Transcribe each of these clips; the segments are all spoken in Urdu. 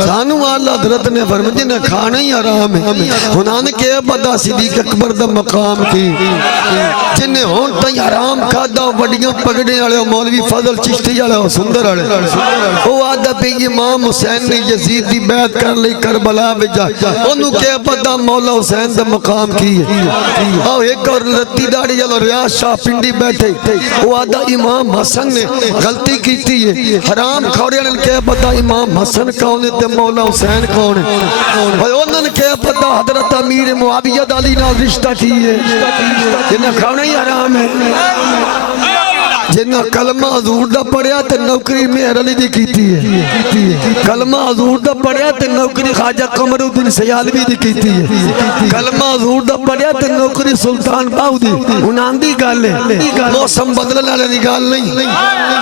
سانو آلہ حضرت نے فرمایا جنہیں کھانا ہی حرام ہے انہوں نے کہا پتا صدیق اکبر دا مقام کی جنہیں ہون تھی حرام کھادا وڈیاں پگڑے والے مولوی فضل چشتی والے سندر والے وہ آدھا پہ امام حسین نے یزید دی بیعت کر لی کربلا بجا انہوں کہا پتا مولا حسین دا مقام کی ہے اور ایک اور رتی داڑی جلو ریاض شاہ پنڈی بیٹھے وہ آدھا امام حسن نے غلطی کی تھی ہے حرام کھوڑے نے کہا پتا امام حسن کون ہے تے مولا حسین کون ہے اور انہوں نے کہا پتا حضرت امیر معاویہ علی نال رشتہ کی ہے جنہیں کھانا ہی حرام ہے جنہیں کلمہ حضور دا پڑھیا تے نوکری مہر علی دی کیتی ہے کلمہ حضور دا پڑھیا تے نوکری خواجہ قمر الدین سیالوی دی کیتی ہے کلمہ حضور دا پڑھیا تے نوکری سلطان باؤ دی انہاں دی گل ہے موسم بدلنے والے دی گل نہیں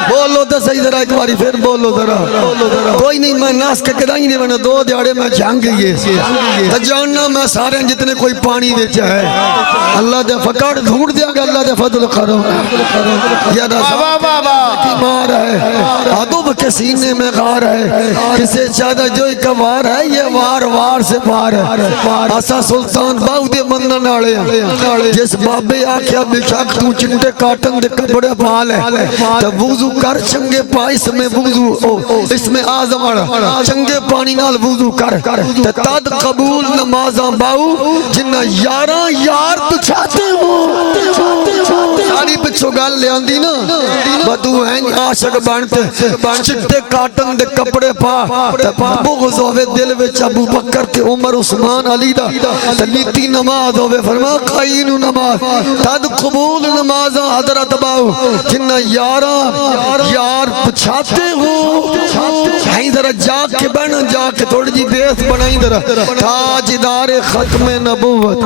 بولو تو صحیح ذرا ایک باری پھر بولو ذرا کوئی نہیں میں ناس کے کدائی نہیں بنا دو دیاڑے میں جھانگ گئی ہے جاننا میں سارے جتنے کوئی پانی بیچا ہے اللہ دے فکڑ دھوڑ دیا گا اللہ دے فضل کرو یا مار ہے عدو کے سینے میں غار ہے کسے چاہدہ جو ایک وار ہے یہ وار وار سے پار ہے ایسا سلطان باؤ دے منن آڑے جس بابے آکھیا بشاک تو چنٹے کاٹن دے کپڑے پال ہے تب وضو کر چنگے پا اس میں وضو اس میں آزم آڑا چنگے پانی نال وضو کر تد قبول نمازاں باؤ جنہ یاراں یار پچھاتے ہو ساری پچھو گال لے آندی نا بدو ہیں عاشق بانتے چٹے کاٹن دے کپڑے پا بغض ہوئے دل وچ ابو بکر تے عمر عثمان علی دا نیتی نماز ہوئے فرما قائن نماز تد قبول نمازاں حضرت باؤ جنہ یار پچھاتے ہو ہیں ذرا جا کے بہنا جا کے تھوڑی جی بیس بنائی ذرا تاجدار ختم نبوت